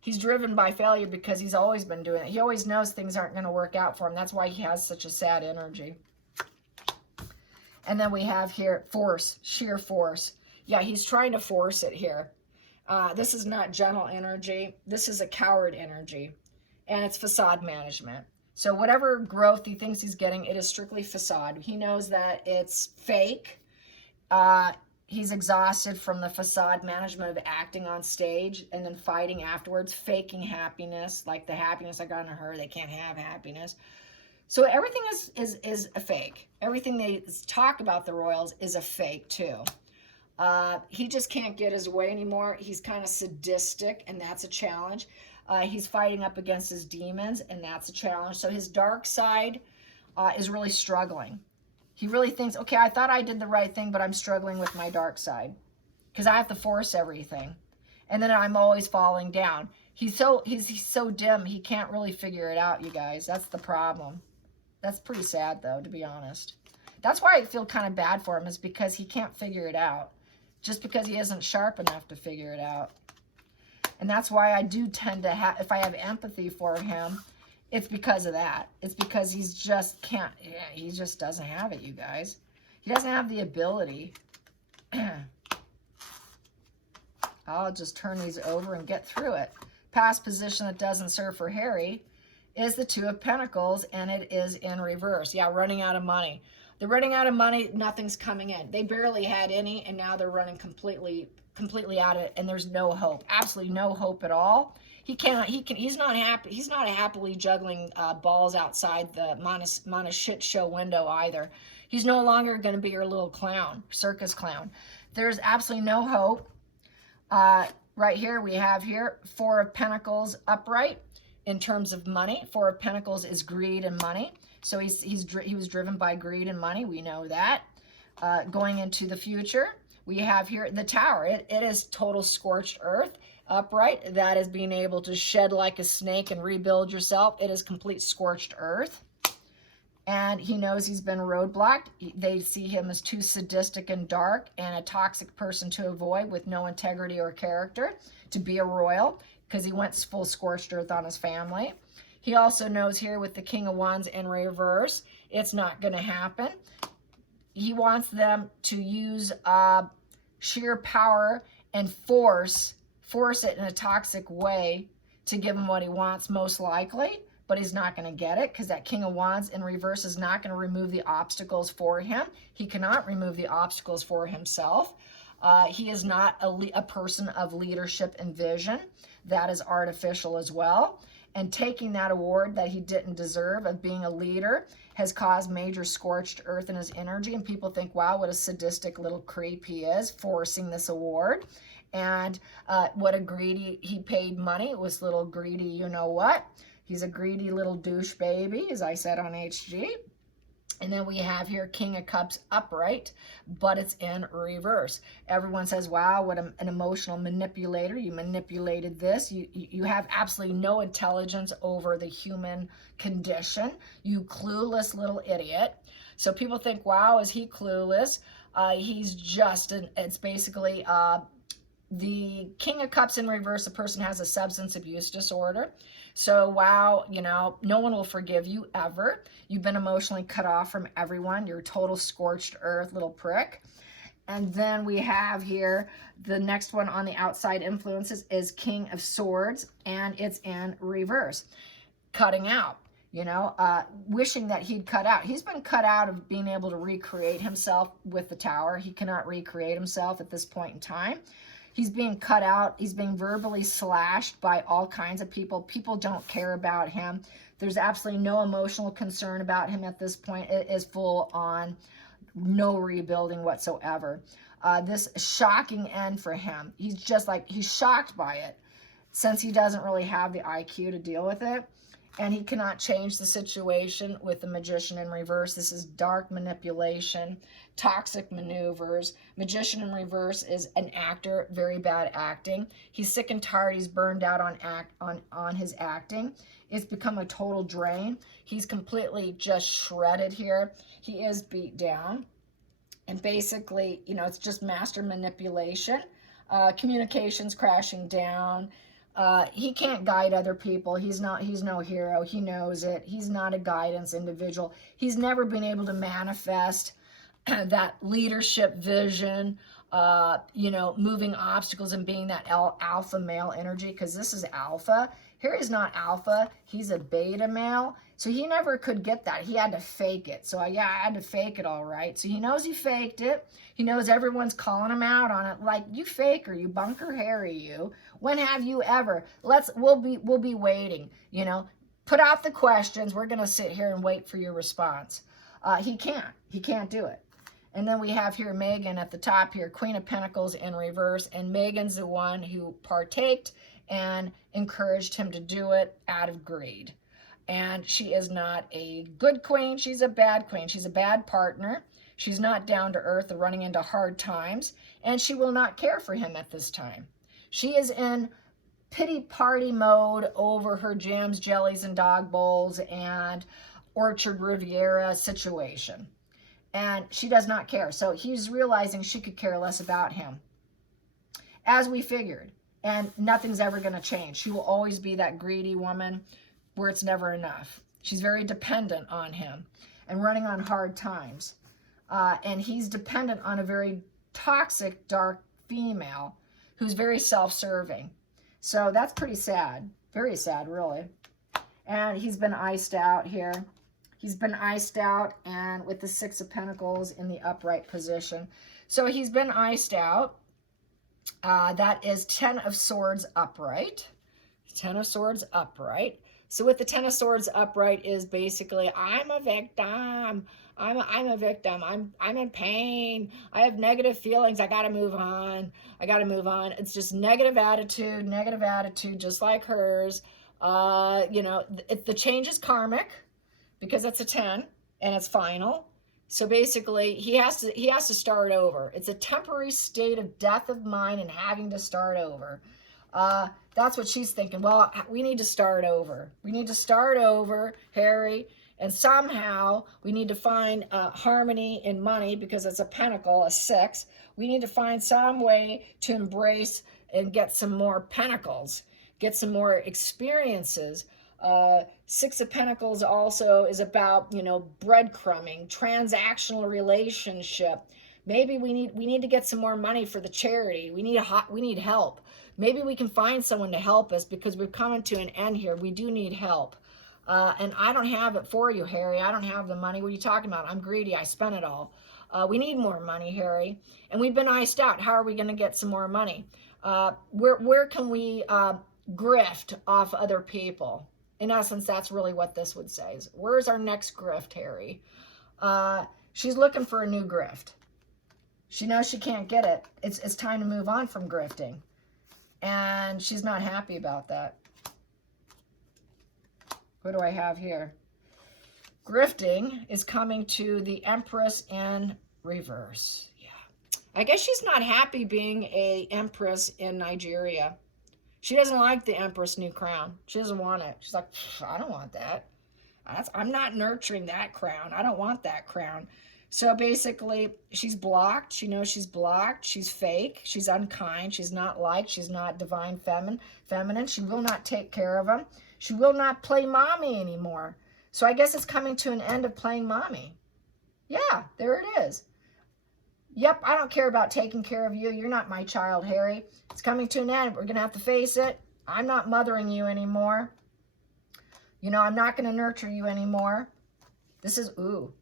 He's driven by failure because he's always been doing it. He always knows things aren't going to work out for him. That's why he has such a sad energy. And then we have here force, sheer force. Yeah, he's trying to force it here. This is not gentle energy. This is a coward energy. And it's facade management. So whatever growth he thinks he's getting, it is strictly facade. He knows that it's fake. He's exhausted from the facade management of acting on stage and then fighting afterwards, faking happiness, like the happiness I got in her, they can't have happiness. So everything is a fake. Everything they talk about the royals is a fake too. He just can't get his way anymore. He's kind of sadistic, and that's a challenge. He's fighting up against his demons, and that's a challenge. So his dark side is really struggling. He really thinks, okay, I thought I did the right thing, but I'm struggling with my dark side because I have to force everything. And then I'm always falling down. He's so dim, he can't really figure it out, you guys. That's the problem. That's pretty sad, though, to be honest. That's why I feel kind of bad for him, is because he can't figure it out. Just because he isn't sharp enough to figure it out. And that's why I do tend to have, if I have empathy for him, it's because of that. It's because he's just can't, yeah, he just doesn't have it, you guys. He doesn't have the ability. I'll just turn these over and get through it. Past position that doesn't serve for Harry is the Two of Pentacles, and it is in reverse. Yeah, running out of money. They're running out of money. Nothing's coming in. They barely had any, and now they're running completely out of it, and there's no hope. Absolutely no hope at all. He's not happy. He's not happily juggling balls outside the Mana shit show window either. He's no longer going to be your little clown, circus clown. There's absolutely no hope. Right here, we have here Four of Pentacles upright in terms of money. Four of Pentacles is greed and money. So he was driven by greed and money. We know that. Going into the future, we have here the Tower. It is total scorched earth. Upright, that is being able to shed like a snake and rebuild yourself. It is complete scorched earth. And he knows he's been roadblocked. They see him as too sadistic and dark and a toxic person to avoid, with no integrity or character, to be a royal, because he went full scorched earth on his family. He also knows here with the King of Wands in reverse, it's not going to happen. He wants them to use sheer power and force it in a toxic way to give him what he wants, most likely. But he's not going to get it, because that King of Wands in reverse is not going to remove the obstacles for him. He cannot remove the obstacles for himself. He is not a person of leadership and vision. That is artificial as well. And taking that award that he didn't deserve of being a leader has caused major scorched earth in his energy. And people think, wow, what a sadistic little creep he is, forcing this award. And what a greedy, he paid money. It was little greedy, you know what? He's a greedy little douche baby, as I said on HG. And then we have here King of Cups upright, but it's in reverse. Everyone says, wow, what an emotional manipulator. You manipulated this. You have absolutely no intelligence over the human condition. You clueless little idiot. So people think, wow, is he clueless? He's just, it's basically the King of Cups in reverse. A person has a substance abuse disorder. So, wow, you know, no one will forgive you ever. You've been emotionally cut off from everyone. You're a total scorched earth little prick. And then we have here, the next one on the outside influences is King of Swords, and it's in reverse. Cutting out, you know, wishing that he'd cut out. He's been cut out of being able to recreate himself with the Tower. He cannot recreate himself at this point in time. He's being cut out. He's being verbally slashed by all kinds of people. People don't care about him. There's absolutely no emotional concern about him at this point. It is full on no rebuilding whatsoever. This shocking end for him. He's just like, he's shocked by it, since he doesn't really have the IQ to deal with it. And he cannot change the situation with the Magician in reverse. This is dark manipulation, toxic maneuvers. Magician in reverse is an actor, very bad acting. He's sick and tired. He's burned out on his acting. It's become a total drain. He's completely just shredded here. He is beat down. And basically, you know, it's just master manipulation. Communications crashing down. He can't guide other people. He's no hero. He knows it. He's not a guidance individual. He's never been able to manifest that leadership vision, you know, moving obstacles and being that alpha male energy, because this is alpha. Harry's not alpha, he's a beta male. So he never could get that. He had to fake it. So yeah, I had to fake it all right. So he knows he faked it. He knows everyone's calling him out on it. Like, you faker, you bunker Harry, you. When have you ever? We'll be waiting, you know. Put out the questions. We're gonna sit here and wait for your response. He can't do it. And then we have here Megan at the top here, Queen of Pentacles in reverse. And Megan's the one who partaked and encouraged him to do it out of greed. And she is not a good queen. She's a bad queen. She's a bad partner. She's not down to earth or running into hard times. And she will not care for him at this time. She is in pity party mode over her jams, jellies, and dog bowls and Orchard Riviera situation. And she does not care. So he's realizing she could care less about him, as we figured. And nothing's ever going to change. She will always be that greedy woman where it's never enough. She's very dependent on him and running on hard times. And he's dependent on a very toxic, dark female who's very self-serving. So that's pretty sad. Very sad, really. And he's been iced out here. He's been iced out, and with the Six of Pentacles in the upright position. So he's been iced out. That is 10 of Swords upright. 10 of Swords upright. So with the 10 of Swords upright is basically, I'm a victim. I'm a victim. I'm in pain. I have negative feelings. I got to move on. I got to move on. It's just negative attitude, just like hers. You know, the change is karmic, because it's a 10 and it's final. So basically he has to start over. It's a temporary state of death of mind and having to start over. That's what she's thinking. Well, we need to start over. We need to start over, Harry, and somehow we need to find harmony in money, because it's a pentacle, a 6. We need to find some way to embrace and get some more pentacles, get some more experiences. 6 of Pentacles also is about, you know, breadcrumbing, transactional relationship. Maybe we need to get some more money for the charity. We need help. Maybe we can find someone to help us, because we're coming to an end here. We do need help. And I don't have it for you, Harry. I don't have the money. What are you talking about? I'm greedy. I spent it all. We need more money, Harry. And we've been iced out. How are we going to get some more money? Where can we grift off other people? In essence, that's really what this would say. Where's our next grift, Harry? She's looking for a new grift. She knows she can't get it. It's time to move on from grifting. And she's not happy about that. What do I have here? Grifting is coming to the Empress in reverse. Yeah. I guess she's not happy being a Empress in Nigeria. She doesn't like the Empress new crown. She doesn't want it. She's like, I don't want that. I'm not nurturing that crown. I don't want that crown. So basically, she's blocked. She knows she's blocked. She's fake. She's unkind. She's not liked. She's not divine feminine. She will not take care of him. She will not play mommy anymore. So I guess it's coming to an end of playing mommy. Yeah, there it is. Yep, I don't care about taking care of you. You're not my child, Harry. It's coming to an end. We're going to have to face it. I'm not mothering you anymore. You know, I'm not going to nurture you anymore. This is, ooh,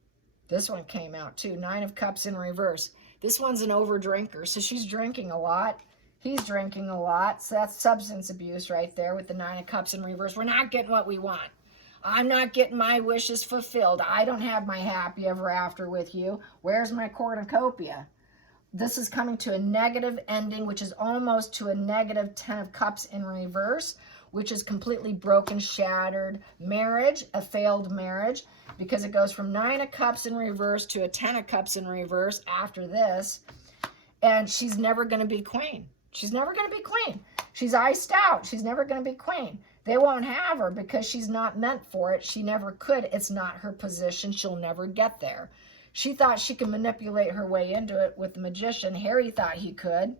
this one came out too. 9 of Cups in reverse. This one's an over drinker, so she's drinking a lot. He's drinking a lot. So that's substance abuse right there with the 9 of Cups in reverse. We're not getting what we want. I'm not getting my wishes fulfilled. I don't have my happy ever after with you. Where's my cornucopia? This is coming to a negative ending, which is almost to a negative 10 of Cups in reverse, which is completely broken, shattered marriage, a failed marriage, because it goes from 9 of Cups in reverse to a 10 of Cups in reverse after this. And she's never going to be queen. She's never going to be queen. She's iced out. She's never going to be queen. They won't have her because she's not meant for it. She never could. It's not her position. She'll never get there. She thought she could manipulate her way into it with the Magician. Harry thought he could,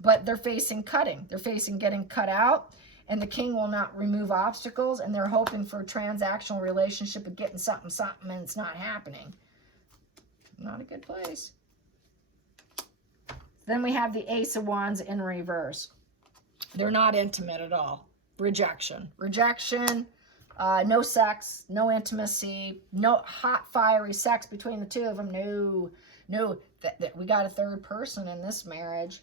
but they're facing cutting. They're facing getting cut out, and the King will not remove obstacles, and they're hoping for a transactional relationship of getting something, and it's not happening. not a good place. Then we have the Ace of Wands in reverse. They're not intimate at all. Rejection. Rejection, no sex, no intimacy, no hot, fiery sex between the two of them. No. We got a third person in this marriage.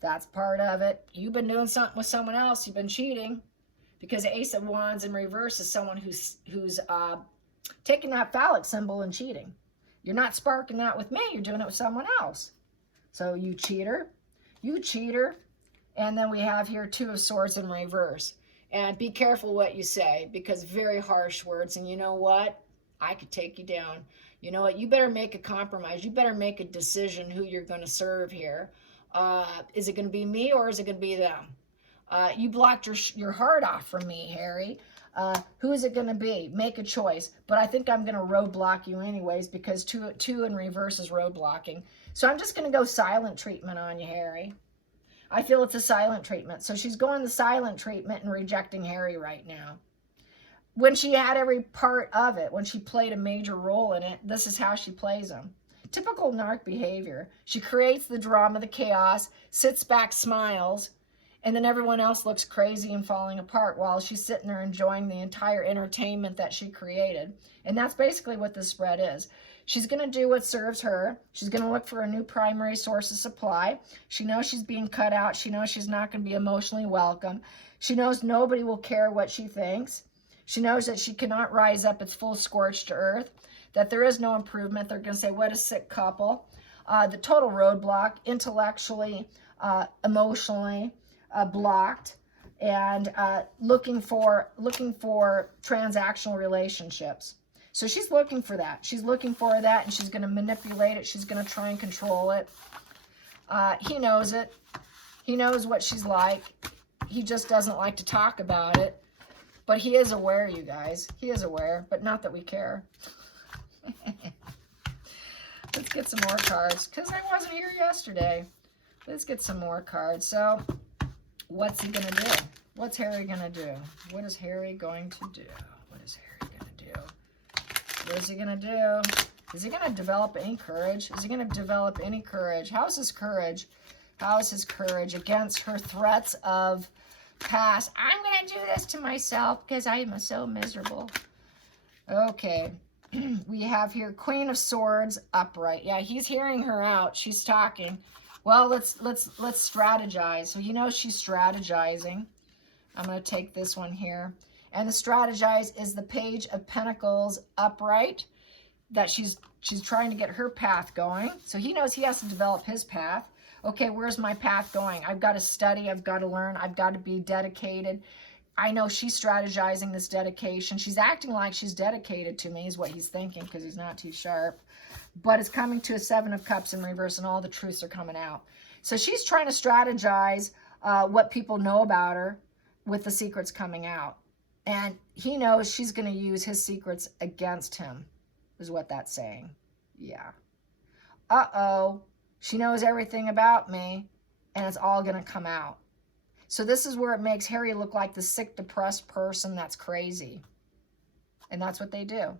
That's part of it. You've been doing something with someone else. You've been cheating. Because Ace of Wands in reverse is someone who's taking that phallic symbol and cheating. You're not sparking that with me. You're doing it with someone else. So you cheater. You cheater. And then we have here Two of Swords in reverse. And be careful what you say, because very harsh words. And you know what? I could take you down. You know what? You better make a compromise. You better make a decision who you're going to serve here. Is it going to be me or is it going to be them? You blocked your heart off from me, Harry. Who is it going to be? Make a choice. But I think I'm going to roadblock you anyways, because two in reverse is roadblocking. So I'm just going to go silent treatment on you, Harry. I feel it's a silent treatment. So she's going the silent treatment and rejecting Harry right now. When she had every part of it, when she played a major role in it, this is how she plays them. Typical narc behavior. She creates the drama, the chaos, sits back, smiles, and then everyone else looks crazy and falling apart while she's sitting there enjoying the entire entertainment that she created. And that's basically what this spread is. She's going to do what serves her. She's going to look for a new primary source of supply. She knows she's being cut out. She knows she's not going to be emotionally welcome. She knows nobody will care what she thinks. She knows that she cannot rise up as full scorched earth, that there is no improvement. They're going to say, what a sick couple. The total roadblock, intellectually, emotionally, blocked, and looking for transactional relationships. So she's looking for that. She's looking for that, and she's going to manipulate it. She's going to try and control it. He knows it. He knows what she's like. He just doesn't like to talk about it. But he is aware, you guys. He is aware, but not that we care. Let's get some more cards, because I wasn't here yesterday. Let's get some more cards. So what's he going to do? What's Harry going to do? What is Harry going to do? What is Harry going to do? What is he going to do? Is he going to develop any courage? Is he going to develop any courage? How's his courage? How is his courage against her threats of past? I'm going to do this to myself because I am so miserable. Okay. We have here Queen of Swords upright. Yeah, he's hearing her out. She's talking. Well, let's strategize. So you know she's strategizing. I'm going to take this one here. And the strategize is the Page of Pentacles upright, that she's trying to get her path going. So he knows he has to develop his path. Okay, where's my path going? I've got to study. I've got to learn. I've got to be dedicated. I know she's strategizing this dedication. She's acting like she's dedicated to me is what he's thinking, because he's not too sharp. But it's coming to a Seven of Cups in reverse, and all the truths are coming out. So she's trying to strategize what people know about her with the secrets coming out. And he knows she's going to use his secrets against him, is what that's saying. Yeah. Uh-oh. She knows everything about me, and it's all going to come out. So this is where it makes Harry look like the sick, depressed person that's crazy. And that's what they do.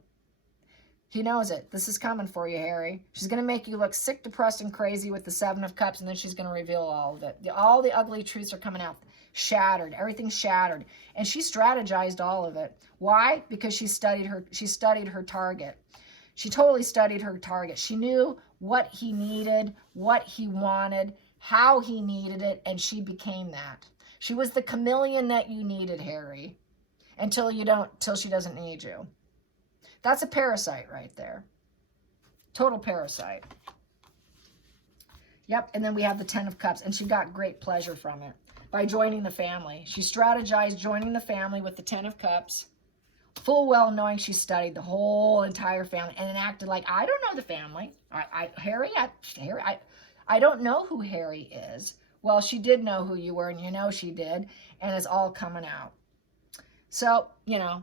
He knows it. This is coming for you, Harry. She's going to make you look sick, depressed, and crazy with the Seven of Cups, and then she's going to reveal all of it. All the ugly truths are coming out. Shattered. Everything's shattered. And she strategized all of it. Why? Because she studied her target. She totally studied her target. She knew what he needed, what he wanted, how he needed it, and she became that. She was the chameleon that you needed, Harry, until she doesn't need you. That's a parasite right there. Total parasite. Yep, and then we have the Ten of Cups, and she got great pleasure from it by joining the family. She strategized joining the family with the Ten of Cups, full well knowing she studied the whole entire family, and then acted like, I don't know the family. Harry, I don't know who Harry is. Well, she did know who you were, and you know she did, and it's all coming out. So, you know,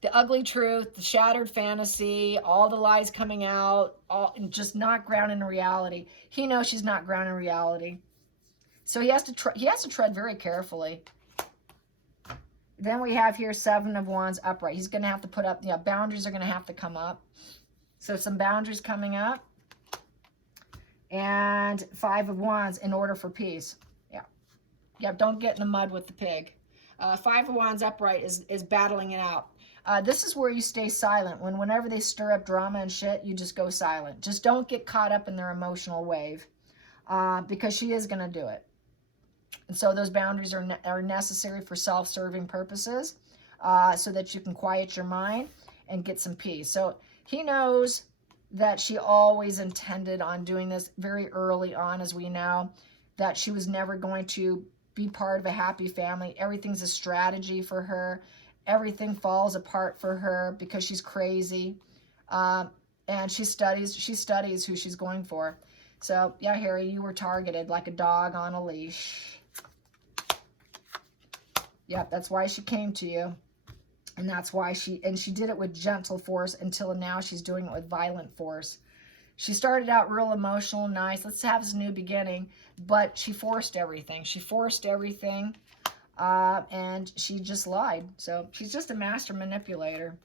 the ugly truth, the shattered fantasy, all the lies coming out, all just not grounded in reality. He knows she's not grounded in reality. So he has to tread very carefully. Then we have here Seven of Wands upright. He's going to have to put up, boundaries are going to have to come up. So some boundaries coming up. And 5 of Wands in order for peace. Yeah. Yeah, don't get in the mud with the pig. 5 of Wands upright is battling it out. This is where you stay silent. Whenever they stir up drama and shit, you just go silent. Just don't get caught up in their emotional wave, because she is going to do it. And so those boundaries are necessary for self-serving purposes, so that you can quiet your mind and get some peace. So he knows that she always intended on doing this very early on, as we know, that she was never going to be part of a happy family. Everything's a strategy for her. Everything falls apart for her because she's crazy. And she studies who she's going for. So, yeah, Harry, you were targeted like a dog on a leash. Yep, that's why she came to you. And that's why she did it with gentle force until now she's doing it with violent force. She started out real emotional, nice. Let's have this new beginning. But she forced everything. She forced everything. And she just lied. So she's just a master manipulator.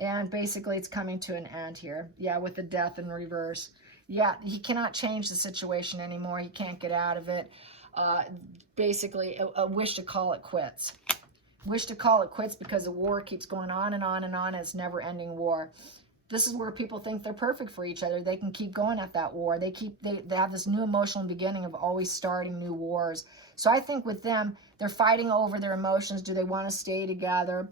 And basically it's coming to an end here. Yeah, with the death in reverse. Yeah, he cannot change the situation anymore. He can't get out of it. Basically a wish to call it quits. Wish to call it quits because the war keeps going on and on and on. And it's never-ending war. This is where people think they're perfect for each other. They can keep going at that war. They have this new emotional beginning of always starting new wars. So I think with them, they're fighting over their emotions. Do they want to stay together?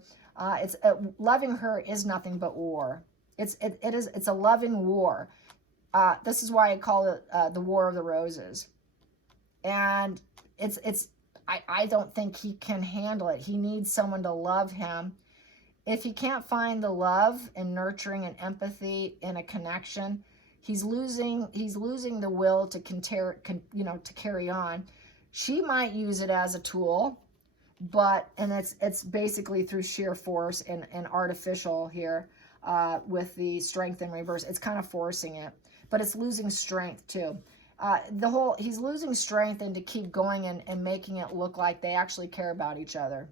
Loving her is nothing but war. It's a loving war. This is why I call it the War of the Roses. And I don't think he can handle it. He needs someone to love him. If he can't find the love and nurturing and empathy in a connection, he's losing the will to carry on. She might use it as a tool, and it's basically through sheer force and artificial here, with the strength in reverse. It's kind of forcing it, but it's losing strength too. He's losing strength and to keep going and making it look like they actually care about each other.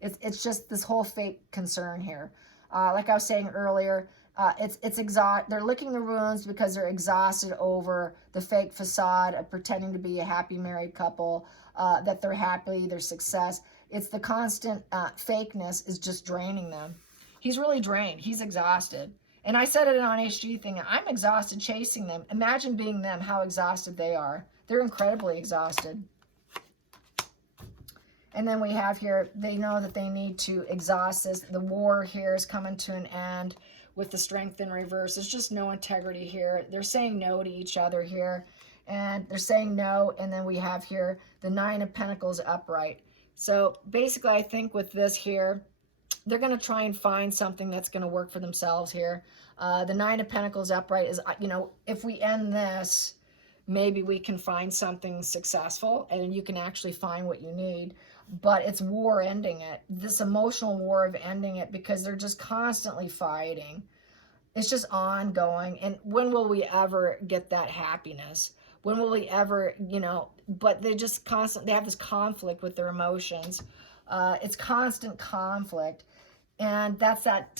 It's just this whole fake concern here. Like I was saying earlier, they're licking the wounds because they're exhausted over the fake facade of pretending to be a happy married couple, that they're happy, their success. It's the constant fakeness is just draining them. He's really drained. He's exhausted. And I said it on HG thing, I'm exhausted chasing them. Imagine being them, how exhausted they are. They're incredibly exhausted. And then we have here, they know that they need to exhaust this. The war here is coming to an end with the strength in reverse. There's just no integrity here. They're saying no to each other here. And they're saying no. And then we have here the 9 of Pentacles upright. So basically, I think with this here, they're going to try and find something that's going to work for themselves here. The 9 of Pentacles upright is, if we end this, maybe we can find something successful and you can actually find what you need. But it's war ending it. This emotional war of ending it because they're just constantly fighting. It's just ongoing. And when will we ever get that happiness? When will we ever, but they just they have this conflict with their emotions. It's constant conflict. And that's that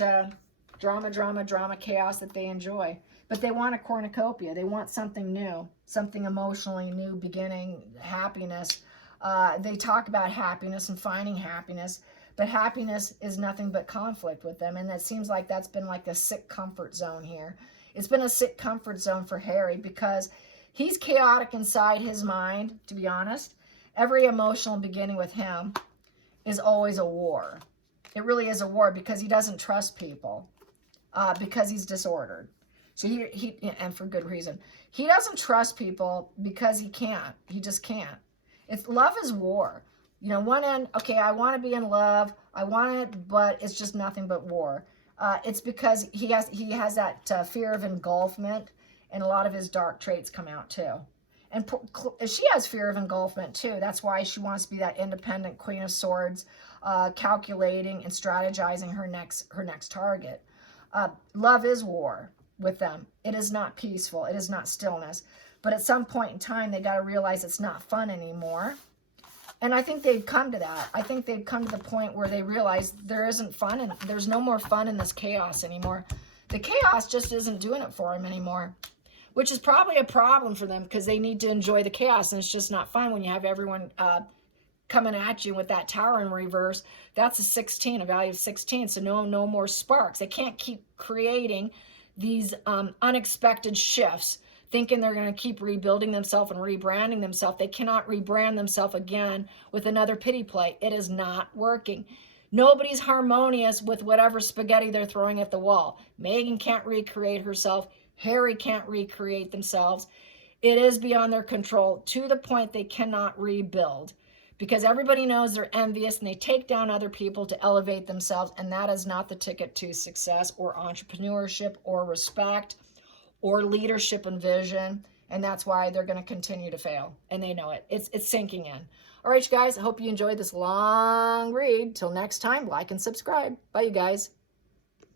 drama, chaos that they enjoy. But they want a cornucopia. They want something new, something emotionally new, beginning, happiness. They talk about happiness and finding happiness, but happiness is nothing but conflict with them. And it seems like that's been like a sick comfort zone here. It's been a sick comfort zone for Harry because he's chaotic inside his mind, to be honest. Every emotional beginning with him is always a war. It really is a war because he doesn't trust people, because he's disordered. So and for good reason. He doesn't trust people because he can't. He just can't. Love is war. One end, okay, I want to be in love. I want it, but it's just nothing but war. It's because he has that fear of engulfment, and a lot of his dark traits come out too. And she has fear of engulfment too. That's why she wants to be that independent Queen of Swords, calculating and strategizing her next target. Love is war with them. It is not peaceful. It is not stillness. But at some point in time, they got to realize it's not fun anymore. And I think they've come to that. I think they've come to the point where they realize there isn't fun and there's no more fun in this chaos anymore. The chaos just isn't doing it for them anymore, which is probably a problem for them because they need to enjoy the chaos, and it's just not fun when you have everyone coming at you with that tower in reverse. That's a 16, a value of 16, so no more sparks. They can't keep creating these unexpected shifts, thinking they're going to keep rebuilding themselves and rebranding themselves. They cannot rebrand themselves again with another pity play. It is not working. Nobody's harmonious with whatever spaghetti they're throwing at the wall. Megan can't recreate herself. Harry can't recreate themselves. It is beyond their control to the point they cannot rebuild, because everybody knows they're envious and they take down other people to elevate themselves, and that is not the ticket to success or entrepreneurship or respect or leadership and vision, and that's why they're going to continue to fail, and they know it. It's sinking in. All right, you guys, I hope you enjoyed this long read. Till next time, like and subscribe. Bye, you guys.